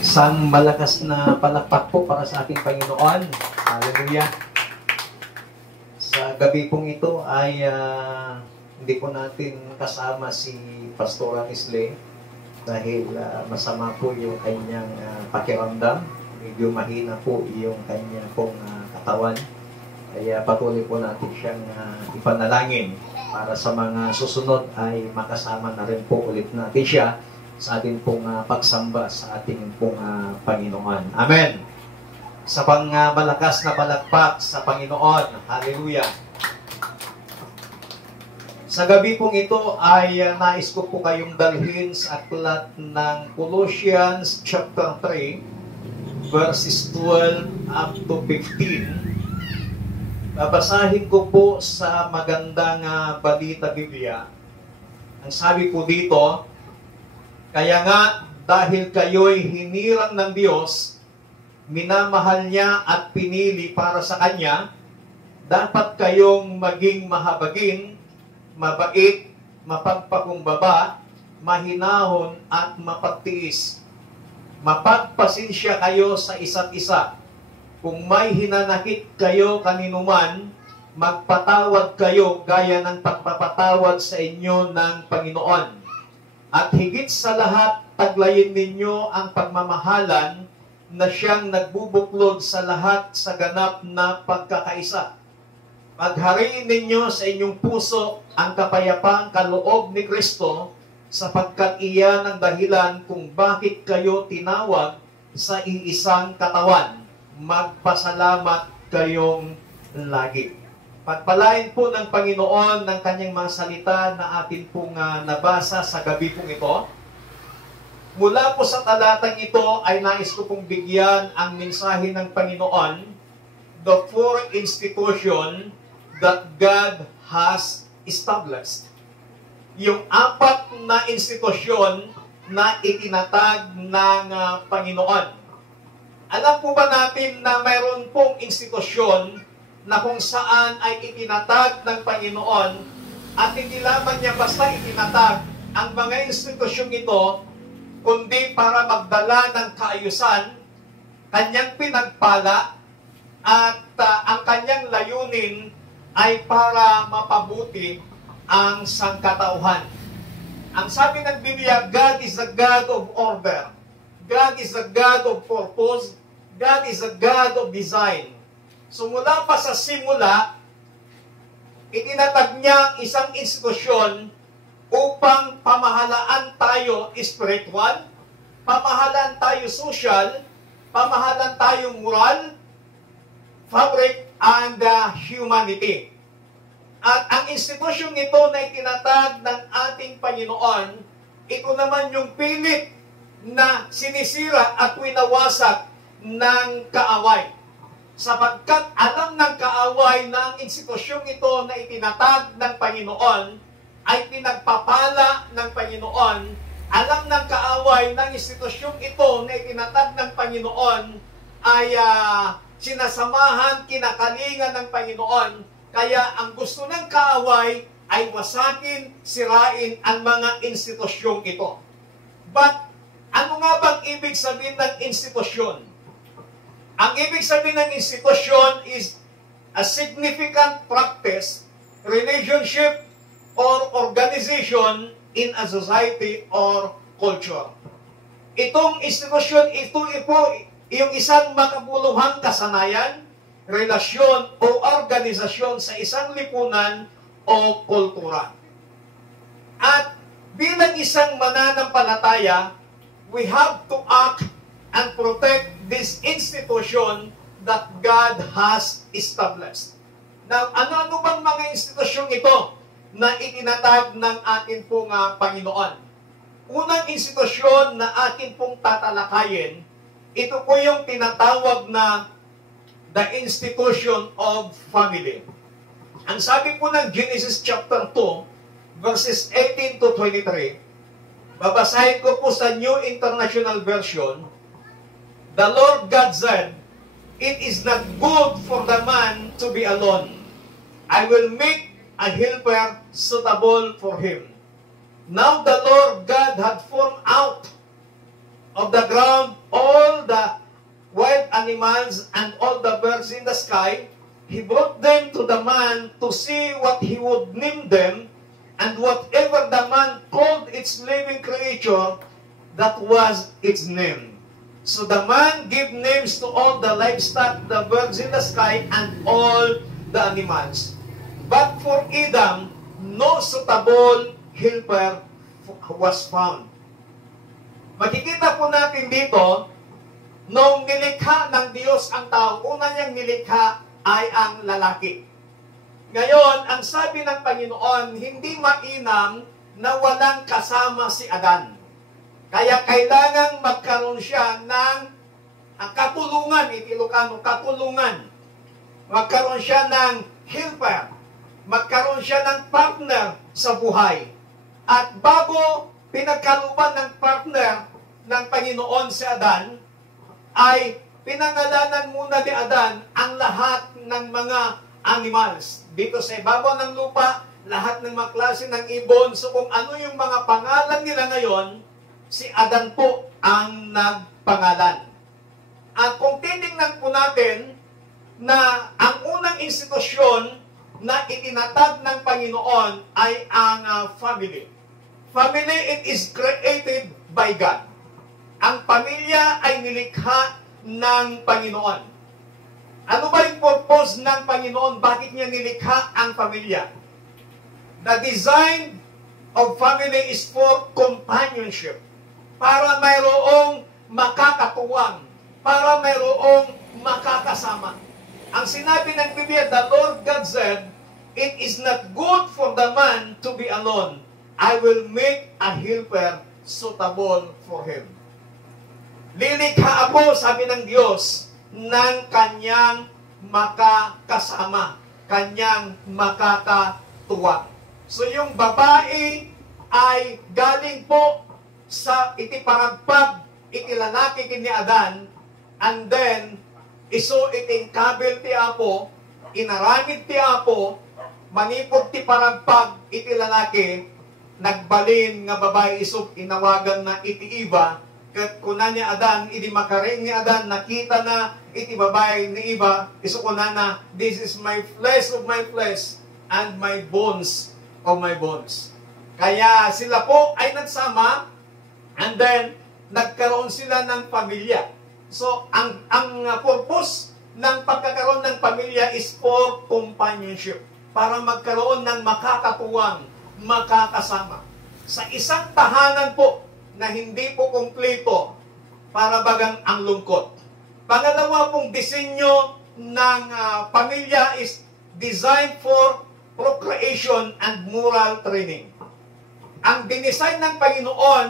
Isang malakas na palakpak po para sa ating Panginoon. Hallelujah. Sa gabi pong ito ay hindi po natin kasama si Pastor Isle dahil masama po yung kanyang pakiramdam. Medyo mahina po yung kanyang pong katawan. Kaya patuloy po natin siyang ipanalangin para sa mga susunod ay makasama na rin po ulit natin siya sa ating pong pagsamba sa ating pong Panginoon. Amen. Sa malakas na palakpak sa Panginoon. Hallelujah. Sa gabi pong ito ay nais ko po kayong dalhin sa aklat ng Colossians chapter 3 verses 12 up to 15. Babasahin ko po sa magandang balita Biblia. Ang sabi po dito, kaya nga, dahil kayo'y hinirang ng Diyos, minamahal niya at pinili para sa Kanya, dapat kayong maging mahabagin, mabait, mapagpakumbaba, mahinahon at mapagtiis. Mapagpasensya kayo sa isa't isa. Kung may hinanakit kayo kaninuman, magpatawad kayo gaya ng pagpapatawad sa inyo ng Panginoon. At higit sa lahat, taglayin ninyo ang pagmamahalan na siyang nagbubuklod sa lahat sa ganap na pagkakaisa. Paghariin ninyo sa inyong puso ang kapayapang kaloob ni Kristo sapagkat iyan ang dahilan kung bakit kayo tinawag sa iisang katawan. Magpasalamat kayong lagi. Pagpalain po ng Panginoon ng kanyang mga salita na atin pong nabasa sa gabi pong ito. Mula po sa talatang ito ay nais ko pong bigyan ang mensahe ng Panginoon, the four institution that God has established. Yung apat na institusyon na itinatag ng Panginoon. Alam po ba natin na mayroon pong institusyon na kung saan ay itinatag ng Panginoon at hindi lamang niya basta itinatag ang mga institusyong ito, kundi para magdala ng kaayusan, kanyang pinagpala, at ang kanyang layunin ay para mapabuti ang sangkatauhan. Ang sabi ng Biblia, God is a God of order. God is a God of purpose. God is a God of design. So mula pa sa simula, itinatag niya isang institusyon upang pamahalaan tayo spiritual, pamahalaan tayo social, pamahalaan tayo moral, fabric, and humanity. At ang institusyong ito na itinatag ng ating Panginoon, ito naman yung pilit na sinisira at winawasak ng kaaway. Sapagkat alam ng kaaway na ang institusyong ito na itinatag ng Panginoon ay pinagpapala ng Panginoon. Alam ng kaaway na ang institusyong ito na itinatag ng Panginoon ay sinasamahan, kinakalingan ng Panginoon. Kaya ang gusto ng kaaway ay wasakin, sirain ang mga institusyong ito. But ano nga bang ibig sabihin ng institusyon? Ang ibig sabihin ng institusyon is a significant practice, relationship, or organization in a society or culture. Itong institusyon, ito po yung isang makabuluhang kasanayan, relasyon o organisasyon sa isang lipunan o kultura. At bilang isang mananampalataya, we have to act and protect this institution that God has established. Now, ano-ano bang mga institusyong ito na itinatag ng ating pong Panginoon? Unang institusyon na ating pong tatalakayin, ito po yung tinatawag na the institution of family. Ang sabi po ng Genesis chapter 2, verses 18 to 23, babasahin ko po sa New International Version. The Lord God said, "It is not good for the man to be alone. I will make a helper suitable for him." Now the Lord God had formed out of the ground all the wild animals and all the birds in the sky. He brought them to the man to see what he would name them, and whatever the man called its living creature, that was its name. So the man gave names to all the livestock, the birds in the sky, and all the animals. But for Adam, no suitable helper was found. Makikita po natin dito, nung nilikha ng Diyos ang tao, una niyang nilikha ay ang lalaki. Ngayon, ang sabi ng Panginoon, hindi mainam na walang kasama si Adan. Kaya kailangang magkaroon siya ng katulungan, Ilocano, katulungan. Magkaroon siya ng helper. Magkaroon siya ng partner sa buhay. At bago pinagkalooban ng partner ng Panginoon si Adan, ay pinangalanan muna ni Adan ang lahat ng mga animals. Dito sa ibabaw ng lupa, lahat ng mga klase ng ibon. So kung ano yung mga pangalan nila ngayon, si Adan po ang nagpangalan. At kung titingnan po natin na ang unang institusyon na itinatag ng Panginoon ay ang family. Family, it is created by God. Ang pamilya ay nilikha ng Panginoon. Ano ba yung purpose ng Panginoon? Bakit niya nilikha ang pamilya? The design of family is for companionship. Para mayroong makakatuwang. Para mayroong makakasama. Ang sinabi ng Biblia, the Lord God said, it is not good for the man to be alone. I will make a helper suitable for him. Lilikha ako, sabi ng Diyos, ng kanyang makakasama, kanyang makakatuwa. So yung babae ay galing po sa itiparagpag, itilalaki kini Adan, and then iso itingkabil ti Apo, inarangit ti Apo, manipod ti paragpag, itilalaki, nagbalin nga babae isop, inawagan na iti Iba, kat kuna niya Adan, idi makaring ni Adan, nakita na iti babae ni Iba, iso kuna na, this is my flesh of my flesh, and my bones of my bones. Kaya sila po ay nagsama, and then, nagkaroon sila ng pamilya. So, ang purpose ng pagkakaroon ng pamilya is for companionship. Para magkaroon ng makakatuwang, makakasama. Sa isang tahanan po, na hindi po kumpleto, para bagang ang lungkot. Pangalawa pong disenyo ng pamilya is designed for procreation and moral training. Ang dinisign ng Panginoon,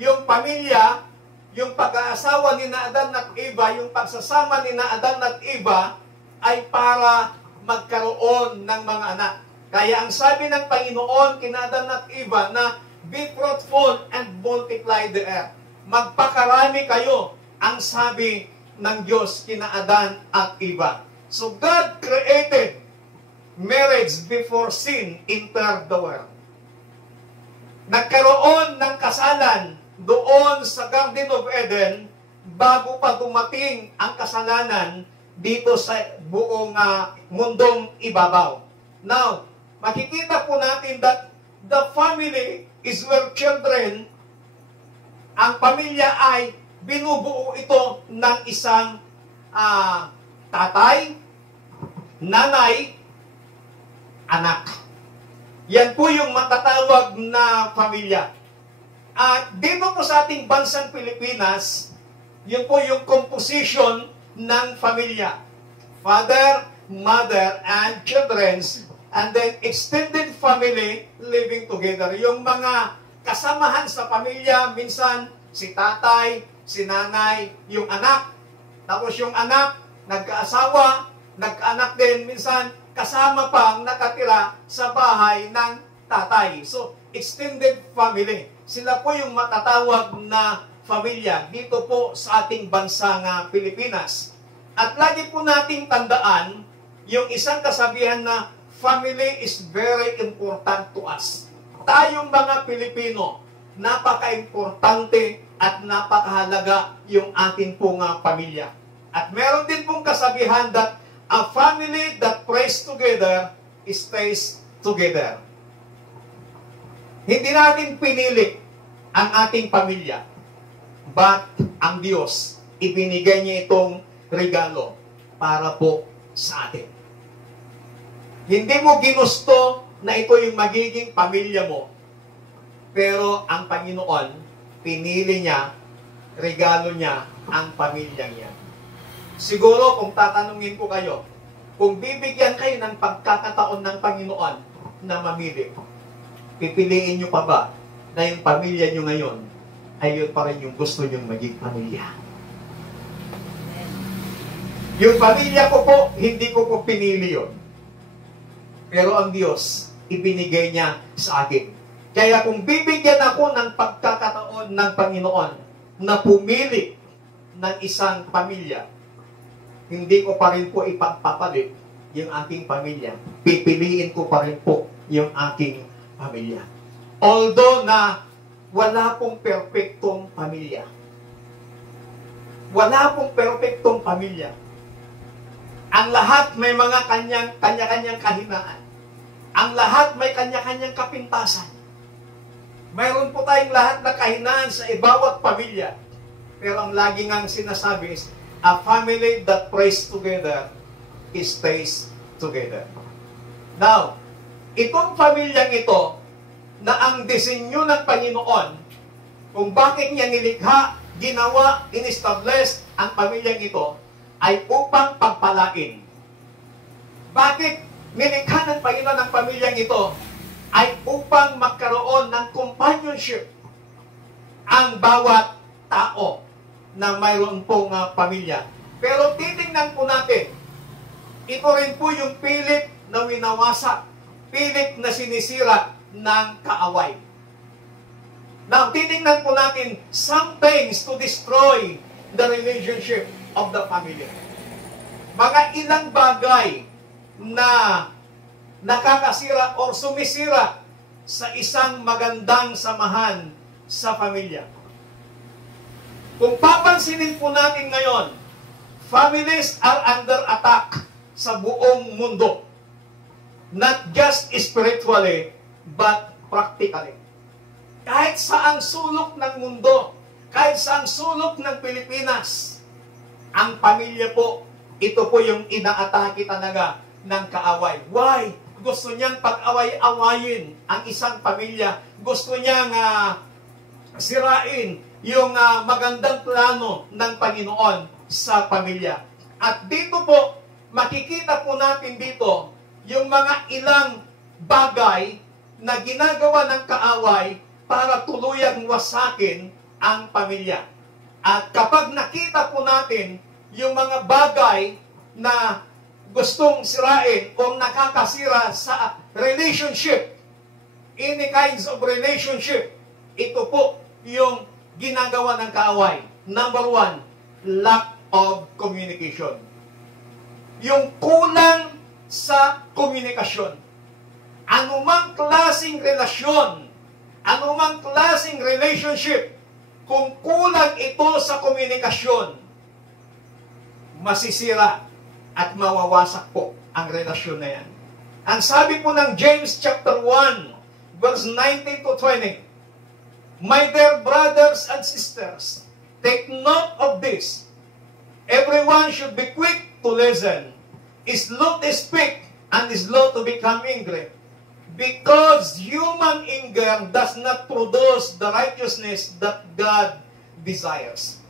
yung pamilya, yung pag-aasawa ni Adan at Eva, yung pagsasama ni Adan at Eva, ay para magkaroon ng mga anak. Kaya ang sabi ng Panginoon kina Adan at Eva na, be fruitful and multiply the earth. Magpakarami kayo, ang sabi ng Diyos kina Adan at Eva. So God created marriage before sin entered the world. Nagkaroon ng kasalan doon sa Garden of Eden bago pa dumating ang kasalanan dito sa buong mundong ibabaw. Now, makikita po natin that the family is where children, ang pamilya ay binubuo ito ng isang tatay, nanay, anak. Yan po yung matatawag na pamilya. At dito po sa ating bansang Pilipinas, yun po yung composition ng pamilya. Father, mother, and children, and then extended family living together. Yung mga kasamahan sa pamilya, minsan si tatay, si nanay, yung anak. Tapos yung anak, nagkaasawa, nagkaanak din, minsan kasama pang nakatira sa bahay ng tatay. So, extended family. Sila po yung matatawag na pamilya dito po sa ating bansang Pilipinas. At lagi po nating tandaan yung isang kasabihan na family is very important to us. tayong mga Pilipino, napaka-importante at napakahalaga yung atin pong pamilya. At meron din pong kasabihan that a family that prays together stays together. Hindi natin pinili ang ating pamilya, but ang Diyos, ibinigay niya itong regalo para po sa atin. Hindi mo ginusto na ito yung magiging pamilya mo, pero ang Panginoon, pinili niya, regalo niya ang pamilyang yan. Siguro kung tatanungin ko kayo, kung bibigyan kayo ng pagkakataon ng Panginoon na mamili, pipiliin niyo pa ba na yung pamilya niyo ngayon ay yun pa rin yung gusto niyong maging pamilya? Yung pamilya ko po, hindi ko po pinili yun. Pero ang Diyos, ibinigay niya sa akin. Kaya kung bibigyan ako ng pagkakataon ng Panginoon na pumili ng isang pamilya, hindi ko pa rin po ipagpapalit yung aking pamilya. Pipiliin ko pa rin po yung aking pamilya. Although na wala pong perfectong pamilya. Wala pong perfectong pamilya. Ang lahat may mga kanya-kanyang kahinaan. Ang lahat may kanya-kanyang kapintasan. Mayroon po tayong lahat na kahinaan sa bawat pamilya. Pero ang lagi ngang sinasabi is, a family that prays together stays together. Now, itong pamilyang ito, na ang disenyo ng Panginoon, kung bakit niya nilikha, ginawa, in-establish ang pamilyang ito, ay upang pagpalain. Bakit nilikha ng Panginoon ang pamilyang ito? Ay upang magkaroon ng companionship ang bawat tao na mayroon pong pamilya. Pero titingnan po natin, ito rin po yung pilit na winawasak, pilit na sinisira ng kaaway. Now, titingnan po natin some things to destroy the relationship of the family. Mga ilang bagay na nakakasira o sumisira sa isang magandang samahan sa pamilya. Kung papansinin po natin ngayon, families are under attack sa buong mundo. Not just spiritually, but practically. Kahit saang sulok ng mundo, kahit saang sulok ng Pilipinas, ang pamilya po, ito po yung inaatake talaga ng kaaway. Why? Gusto niyang pag-away-awayin ang isang pamilya. Gusto niyang sirain yung magandang plano ng Panginoon sa pamilya. At dito po, makikita po natin dito yung mga ilang bagay na ginagawa ng kaaway para tuluyang wasakin ang pamilya. At kapag nakita po natin yung mga bagay na gustong sirain o nakakasira sa relationship, any kinds of relationship, ito po yung ginagawa ng kaaway. Number one, lack of communication. Yung kulang sa komunikasyon. Anumang klaseng relasyon, anumang klaseng relationship, kung kulang ito sa komunikasyon, masisira at mawawasak po ang relasyon na yan. Ang sabi po ng James chapter 1, verse 19 to 20, my dear brothers and sisters, take note of this. Everyone should be quick to listen, slow to speak, and slow to become angry. Because human anger does not produce the righteousness that God desires.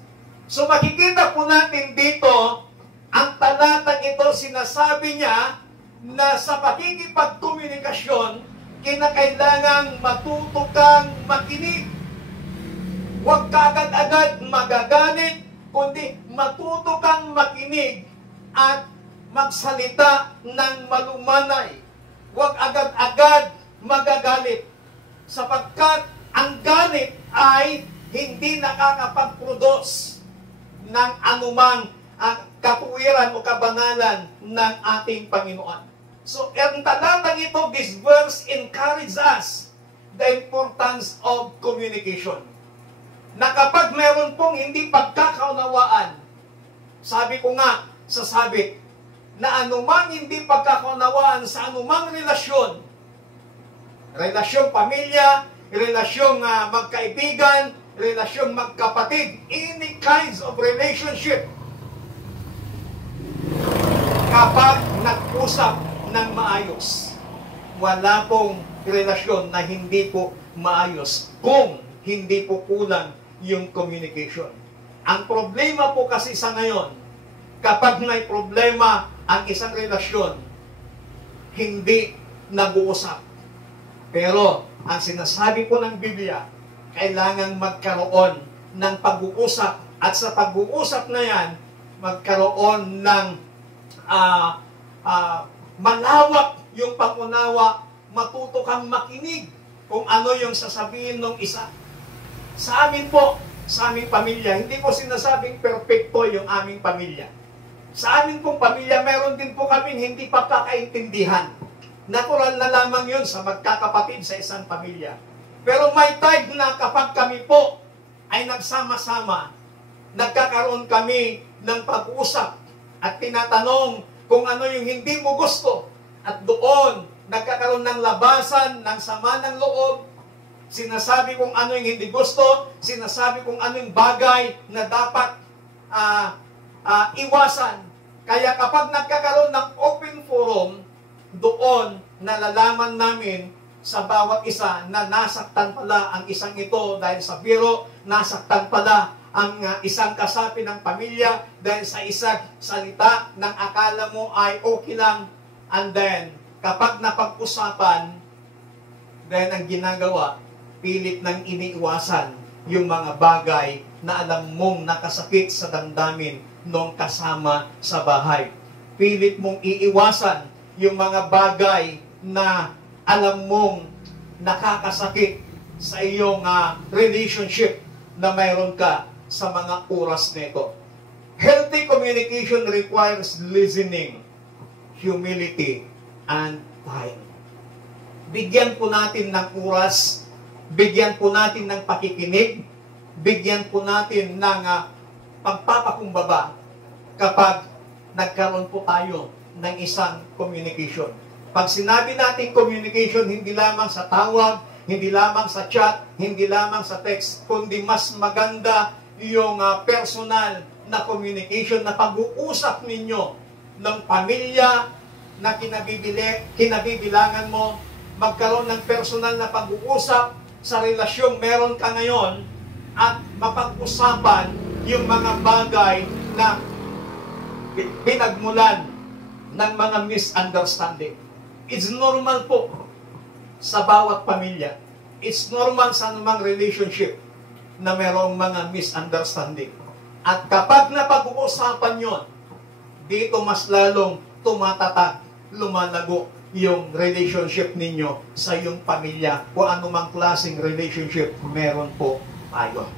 So makikita po natin dito, ang talatang ito sinasabi niya na sa pakikipagkomunikasyon, kinakailangang matuto kang makinig. Huwag ka agad-agad magagalit, kundi matuto kang makinig at magsalita ng malumanay. Huwag agad-agad magagalit, sapagkat ang galit ay hindi nakakapag-produce ng anumang katuwiran o kabanalan ng ating Panginoon. So, ang talatang ito, this verse encourages us. The importance of communication. Na kapag meron pong hindi pagkakaunawaan, sabi ko nga sa sabit, na anumang hindi pagkakaunawaan sa anumang relasyon, relasyong pamilya, relasyong magkaibigan, relasyong magkapatid, any kinds of relationship, kapag nag-usap ng maayos, wala pong relasyon na hindi po maayos kung hindi po kulang yung communication. Ang problema po kasi sa ngayon, kapag may problema ang isang relasyon, hindi nag-uusap. Pero ang sinasabi po ng Biblia, kailangang magkaroon ng pag-uusap, at sa pag-uusap na yan, magkaroon ng malawak yung pangunawa, matuto kang makinig kung ano yung sasabihin ng isa. Sa amin po, sa aming pamilya, hindi ko sinasabing perfecto yung aming pamilya. Sa amin pong pamilya, meron din po kaming hindi pagkakaintindihan. Natural na lamang yun sa magkakapatid sa isang pamilya. Pero may time na kapag kami po ay nagsama-sama, nagkakaroon kami ng pag-uusap at tinatanong kung ano yung hindi mo gusto. At doon, nagkakaroon ng labasan, ng sama ng loob. Sinasabi kung ano yung hindi gusto, sinasabi kung ano yung bagay na dapat iwasan. Kaya kapag nagkakaroon ng open forum, doon nalalaman namin sa bawat isa na nasaktan pala ang isang ito dahil sa biro, nasaktan pala ang isang kasapi ng pamilya dahil sa isang salita ng akala mo ay okay lang. And then, kapag napag-usapan, then ang ginagawa, pilit ng iniiwasan yung mga bagay na alam mong nakasakit sa damdamin nung kasama sa bahay. Pilit mong iiwasan yung mga bagay na alam mong nakakasakit sa iyong relationship na mayroon ka sa mga oras nito. Healthy communication requires listening, humility, and time. Bigyan po natin ng oras, bigyan po natin ng pakikinig, bigyan po natin ng pagpapakumbaba kapag nagkaroon po tayo ng isang communication. Pag sinabi natin communication, hindi lamang sa tawag, hindi lamang sa chat, hindi lamang sa text, kundi mas maganda yung personal na communication na pag-uusap ninyo ng pamilya na kinabibilangan mo, magkaroon ng personal na pag-uusap sa relasyong meron ka ngayon at mapag-usapan yung mga bagay na pinagmulan ng mga misunderstanding. It's normal po sa bawat pamilya. It's normal sa anumang relationship na mayroong mga misunderstanding. At kapag napag-uusapan yon, dito mas lalong tumatatag, lumalago yung relationship ninyo sa iyong pamilya o anumang klaseng relationship meron po tayo.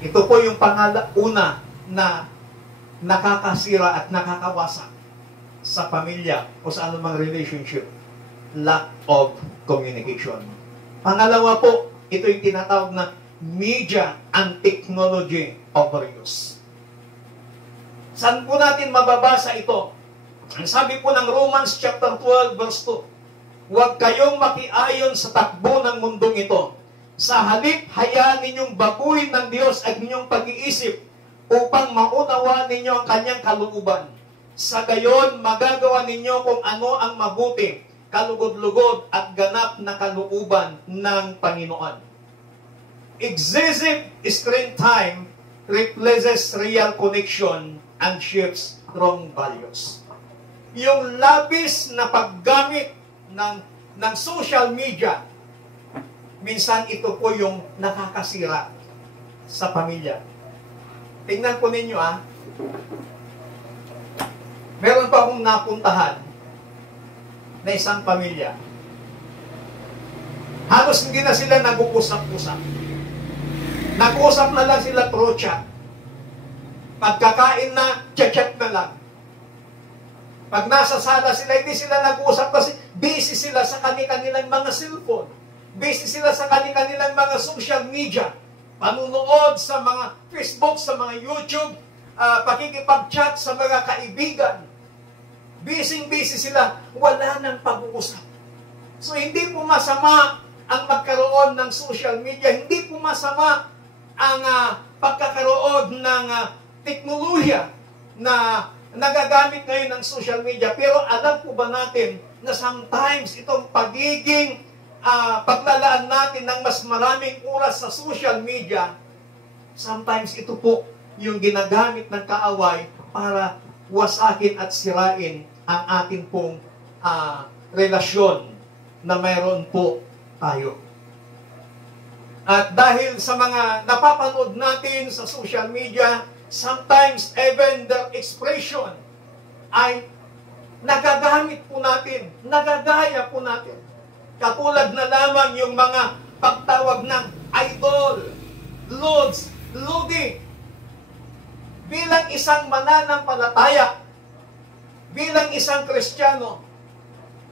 Ito po yung una na nakakasira at nakakawasak sa pamilya o sa anumang relationship, lack of communication. Pangalawa po, ito yung tinatawag na media and technology overuse. Saan po natin mababasa ito? Ang sabi po ng Romans chapter 12 verse 2, huwag kayong makiayon sa takbo ng mundong ito. Sa halip, hayaan ninyong baguhin ng Diyos ang inyong pag-iisip upang maunawaan ninyo ang kanyang kalooban. Sa gayon, magagawa ninyo kung ano ang mabuti, kalugod-lugod at ganap na kalooban ng Panginoon. Excessive screen time replaces real connection and shapes wrong values. Yung labis na paggamit ng social media, minsan ito po yung nakakasira sa pamilya. Tingnan po ninyo meron pa akong napuntahan na isang pamilya. Halos hindi na sila nag-uusap-usap. Nag-uusap na lang sila through chat. Pagkakain na, chat-chat na lang. Pag nasa sala sila, hindi sila nag-uusap kasi busy sila sa kanilang mga cellphone. Busy sila sa kanilang mga social media. Panunood sa mga Facebook, sa mga YouTube, pakikipag-chat sa mga kaibigan. Busy sila, wala nang pag-uusap. So hindi po masama ang magkaroon ng social media, hindi po masama ang pagkakaroon ng teknolohiya na nagagamit ngayon ng social media. Pero alam po ba natin na sometimes itong pagiging paglalaan natin ng mas maraming oras sa social media, sometimes ito po yung ginagamit ng kaaway para wasakin at sirain ang ating pong relasyon na mayroon po tayo. At dahil sa mga napapanood natin sa social media, sometimes even the expression ay nagagamit po natin, nagagaya po natin. Katulad na lamang yung mga pagtawag ng idol, lods, lodi. Bilang isang mananampalataya, bilang isang Kristiyano,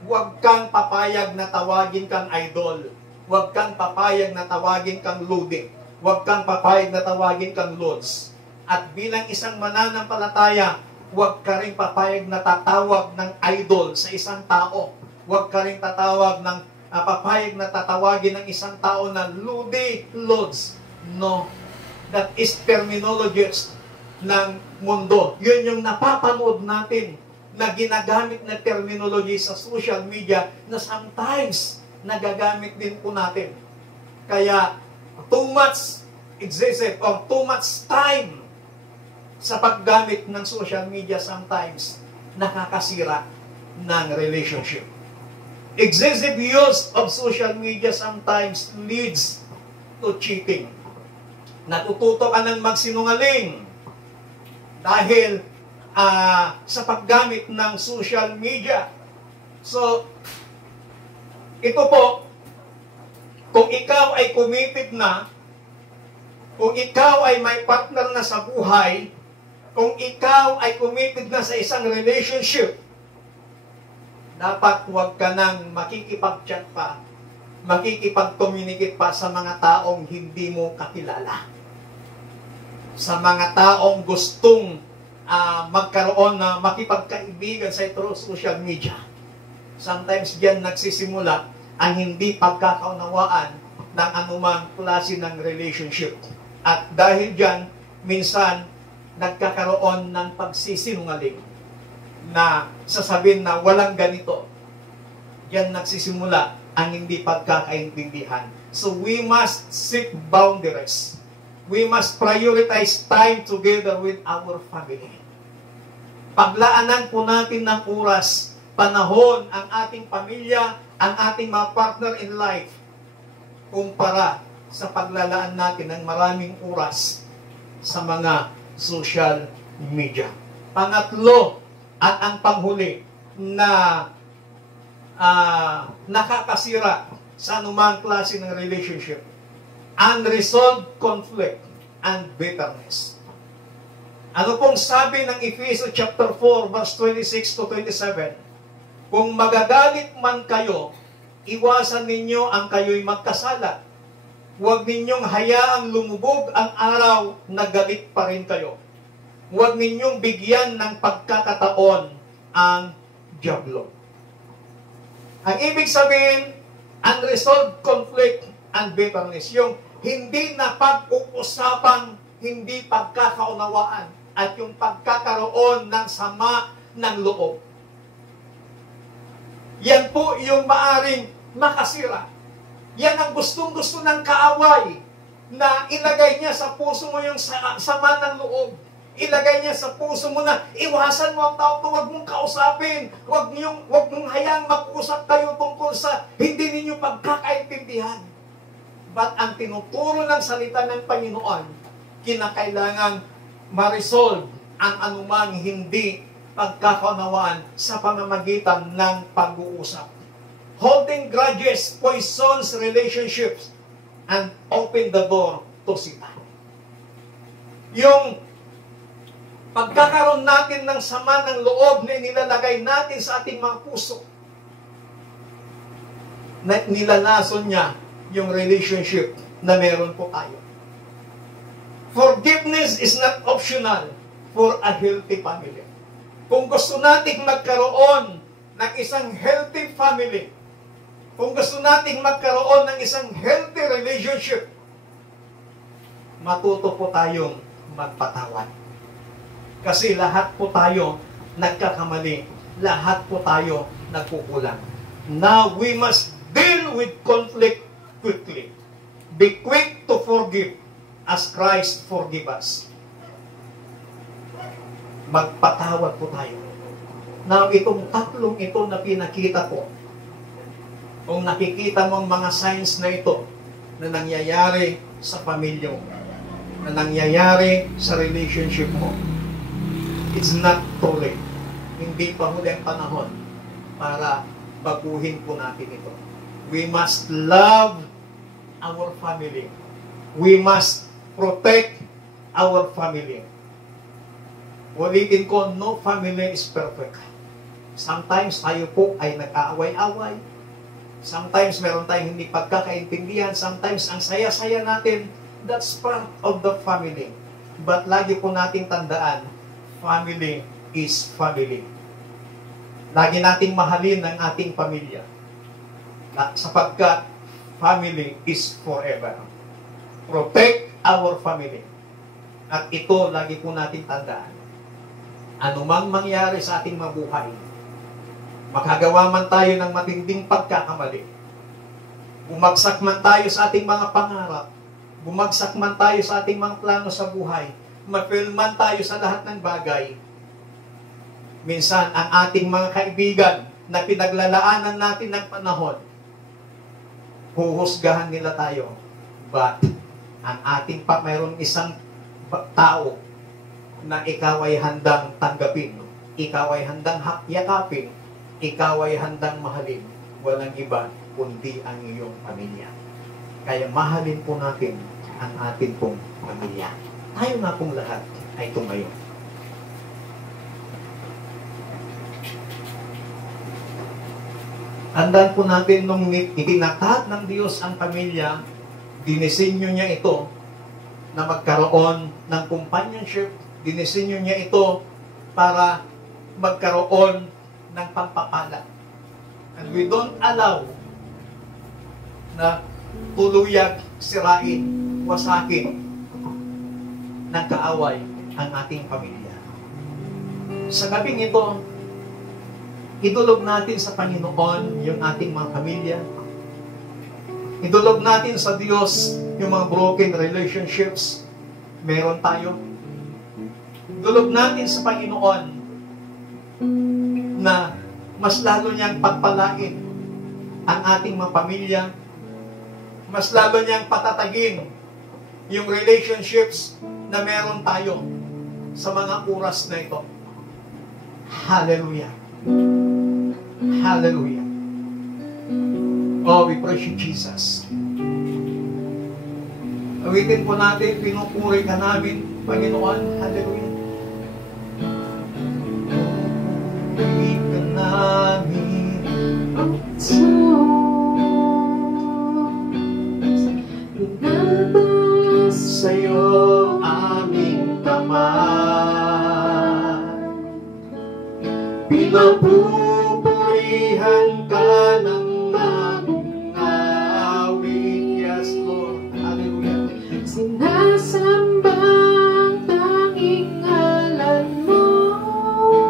huwag kang papayag na tawagin kang idol. Huwag kang papayag na tawagin kang lodi. Huwag kang papayag na tawagin kang lods. At bilang isang mananampalataya, huwag ka rin papayag na tatawag ng idol sa isang tao. Huwag ka rin papayag na tatawagin ng isang tao na lodi, lods. No. That is terminologies ng mundo. Yun yung napapanood natin na ginagamit na terminology sa social media na sometimes nagagamit din po natin. Kaya too much excessive or too much time sa paggamit ng social media sometimes nakakasira ng relationship. Excessive use of social media sometimes leads to cheating. Natututo ka ng magsinungaling dahil sa paggamit ng social media. So, ito po, kung ikaw ay committed na, kung ikaw ay may partner na sa buhay, kung ikaw ay committed na sa isang relationship, dapat huwag ka nang makikipag-chat pa, makikipag-communicate pa sa mga taong hindi mo kakilala. Sa mga taong gustong magkaroon na makipagkaibigan sa through social media. Sometimes diyan nagsisimula ang hindi pagkakaunawaan ng anumang klase ng relationship. At dahil diyan, minsan nagkakaroon ng pagsisinungaling na sasabihin na walang ganito. Diyan nagsisimula ang hindi pagkakaintindihan. So we must set boundaries. We must prioritize time together with our family. Paglaanan po natin ng oras, panahon ang ating pamilya, ang ating mga partner in life, kumpara sa paglalaan natin ng maraming oras sa mga social media. Pangatlo, at ang panghuli, na nakakasira sa anumang klase ng relationship, unresolved conflict and bitterness. Ano pong sabi ng Ephesians chapter 4, verse 26 to 27? Kung magagalit man kayo, iwasan ninyo ang kayo'y magkasala. Huwag ninyong hayaang lumubog ang araw na galit pa rin kayo. Huwag ninyong bigyan ng pagkakataon ang dyablo. Ang ibig sabihin, unresolved conflict and bitterness, yung hindi na pag-uusapang, hindi pagkakaunawaan, at yung pagkakaroon ng sama ng loob. Yan po yung maaring makasira. Yan ang gustong-gusto ng kaaway na ilagay niya sa puso mo yung sama ng loob. Ilagay niya sa puso mo na iwasan mo ang tao to, huwag mong kausapin. Huwag mong hayang mag-usap tayo tungkol sa hindi ninyo pagkakaintindihan. But ang tinuturo ng salita ng Panginoon, kinakailangang ma-resolve ang anumang hindi pagkakaunawaan sa pamamagitan ng pag-uusap. Holding grudges poisons relationships and open the door to Satan. Yung pagkakaroon natin ng sama ng loob na nilalagay natin sa ating mga puso, na nilalason niya yung relationship na meron po tayo. Forgiveness is not optional for a healthy family. Kung gusto nating magkaroon ng isang healthy family, kung gusto nating magkaroon ng isang healthy relationship, matuto po tayong magpatawad. Kasi lahat po tayo nagkakamali. Lahat po tayo nagkukulang. Now, we must deal with conflict quickly. Be quick to forgive as Christ forgive us. Magpatawad po tayo. Now, itong tatlong ito na pinakita ko, kung nakikita mo ang mga signs na ito na nangyayari sa pamilya mo, na nangyayari sa relationship mo, it's not too late. Hindi pa huli ang panahon para baguhin po natin ito. We must love our family. We must protect our family. Ulitin ko, no family is perfect. Sometimes tayo po ay nag-aaway-away. Sometimes meron tayong hindi pagkakaintindihan. Sometimes ang saya-saya natin, that's part of the family. But lagi po nating tandaan, family is family. Lagi nating mahalin ang ating pamilya. Sapagkat family is forever. Protect our family. At ito, lagi po nating tandaan. Anumang mangyari sa ating mabuhay, makagawa man tayo ng matinding pagkakamali, bumagsak man tayo sa ating mga pangarap, bumagsak man tayo sa ating mga plano sa buhay, ma-fail man tayo sa lahat ng bagay, minsan ang ating mga kaibigan na pinaglalaanan natin ng panahon, huhusgahan nila tayo. But, ang ating mayroong isang tao na ikaw ay handang tanggapin, ikaw ay handang yakapin, ikaw ay handang mahalin, walang iba kundi ang iyong pamilya. Kaya mahalin po natin ang ating pong pamilya. Tayo nga pong lahat ay tumayo. Tandaan po natin nung itinakda ng Diyos ang pamilya, dinisenyo niya ito na magkaroon ng companionship, dinisenyo niya ito para magkaroon ng pagpapala. And we don't allow na tuluyag, sirain, wasakin ng kaaway ang ating pamilya. Sa gabing ito, idulog natin sa Panginoon yung ating mga pamilya. Idulog natin sa Diyos yung mga broken relationships. Meron tayo. Idulog natin sa Panginoon na mas lalo niyang pagpalain ang ating mga pamilya. Mas lalo niyang patatagin yung relationships na meron tayo sa mga oras na ito. Hallelujah. Hallelujah. Oh, we praise you, Jesus. Awitin po natin, pinupuri ka namin, Panginoon. Hallelujah. Awitin ka namin. Pinabas sa'yo aming kamay. Pinapupurihan ka ng sinasambang tanging ngalan mo,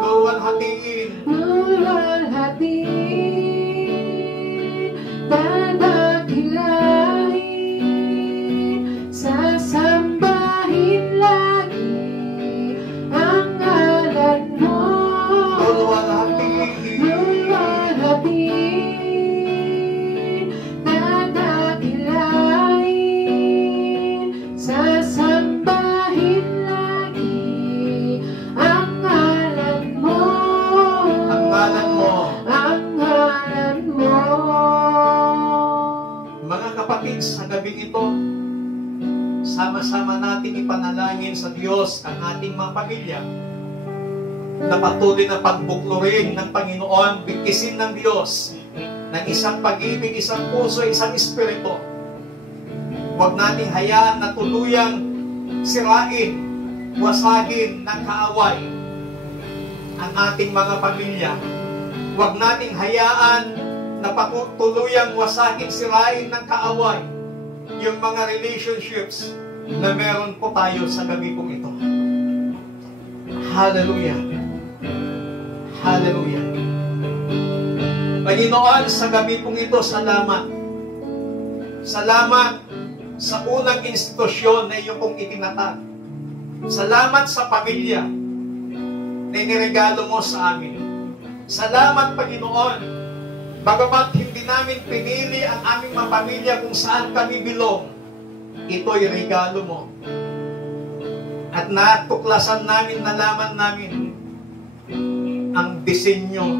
luwalhatiin, dadakilain, sasambahin lagi ang ngalan mo, luwalhatiin, dadakilain, sasambahin lagi ang ngalan mo. ang ngalan mo. Ang ngalan mo. Mga kapatid, sa gabing ito, sama-sama nating ipanalangin sa Diyos ang ating mga pamilya na patuloy na pagbuklurin ng Panginoon, bigkisin ng Diyos ng isang pag-ibig, isang puso, isang espiritu Huwag nating hayaan na tuluyang sirain, wasagin ng kaaway ang ating mga pamilya. Huwag nating hayaan na tuluyang wasagin, sirain ng kaaway yung mga relationships na meron po tayo sa gabi pong ito. Hallelujah. Hallelujah. Panginoon, sa gabi pong ito, salamat. Salamat sa unang institusyon na iyong pong itinatag. Salamat sa pamilya na iniregalo mo sa amin. Salamat, Panginoon, bagamat hindi namin pinili ang aming mga pamilya kung saan kami belong, ito'y regalo mo. At natuklasan namin, nalaman namin ang disenyo,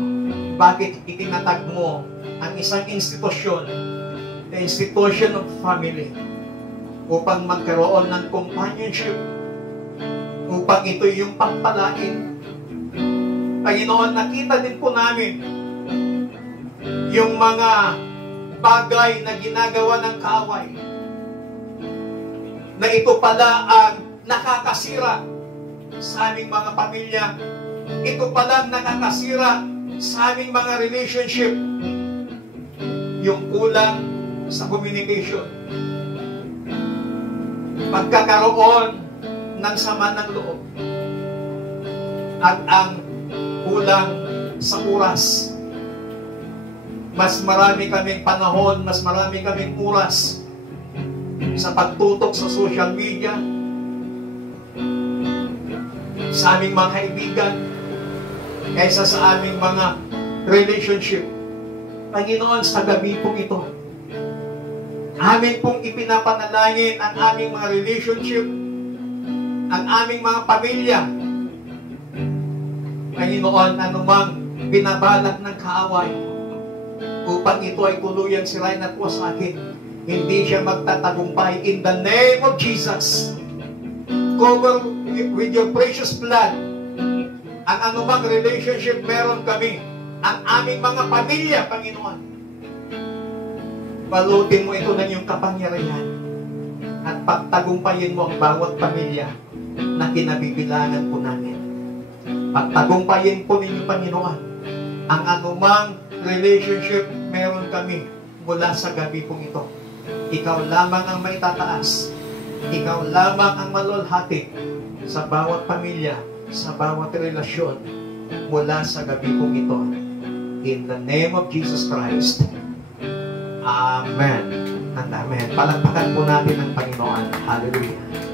bakit itinatag mo ang isang institusyon, the institution of family, upang magkaroon ng companionship, upang ito yung pagpalain. Panginoon, nakita din po namin yung mga bagay na ginagawa ng kaaway, na ito pala ang nakakasira sa aming mga pamilya. Ito pala ang nakakasira sa aming mga relationship. Yung kulang sa communication, pagkakaroon ng sama ng loob, at ang kulang sa oras. Mas marami kaming panahon, mas marami kaming oras sa pagtutok sa social media, sa aming mga kaibigan, kaysa sa aming mga relationship. Panginoon, sa gabi pong ito, amin pong ipinapanalangin ang aming mga relationship, ang aming mga pamilya. Panginoon, anumang binabalak ng kaaway upang ito ay tuluyang sirain at wasakin, hindi siya magtatagumpay. In the name of Jesus, cover with your precious blood ang anumang relationship meron kami, ang aming mga pamilya, Panginoon. Balutin mo ito ng iyong kapangyarihan at pagtagumpayin mo ang bawat pamilya na kinabibilangan po namin. Pagtagumpayin po ninyo, Panginoon, ang anumang relationship meron kami mula sa gabi pong ito. Ikaw lamang ang maitataas. Ikaw lamang ang malulhati sa bawat pamilya, sa bawat relasyon mula sa gabi pong ito. In the name of Jesus Christ. Amen and amen. Palakpakan po natin ang Panginoon. Hallelujah.